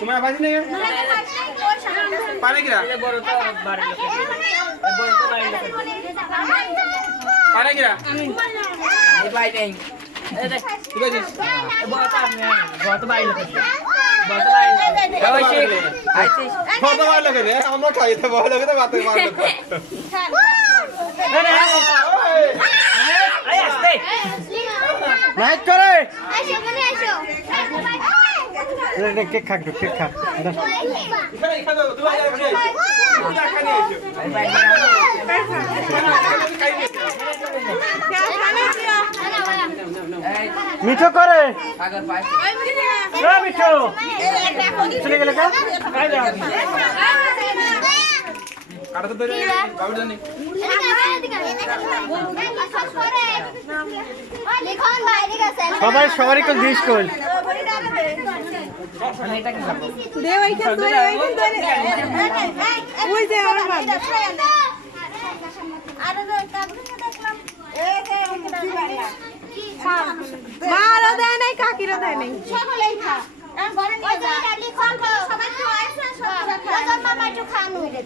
তোমার বাজি নেই পারে কিরা পারে কিরা ভাই নেই ঠিক আছে बहुत भाई लोग बहुत भाई अवश्य आइसिस কত বার লাগে রে আমরা খাইতে ভালো লাগে তো বাতে মার লোক अरे आस्ते নাইট করে আসো মনে আসো রে কেক খাক কেক খা এখানে এখানে তুমি আগে বসে তুমি এখানে এসো भाई भाई মিঠো করে अगर पास রে মিঠো চলে গেল কা কাই যা কাটা তো ধরে বাবু জানি লিখন বাইরে গেছে সবাই সবারই কোন দিস কল এটা কি করব দে ওইখান ধরে ওই যে আমার বাবা আরে কাবুকে দেখলাম মারও দেয় নাই কাকিরও দেয় নাই সকলেই খা ঘরে নিয়ে যা লিখন সবাই খাওয়াইছে সবাই মামা একটু খান হইলে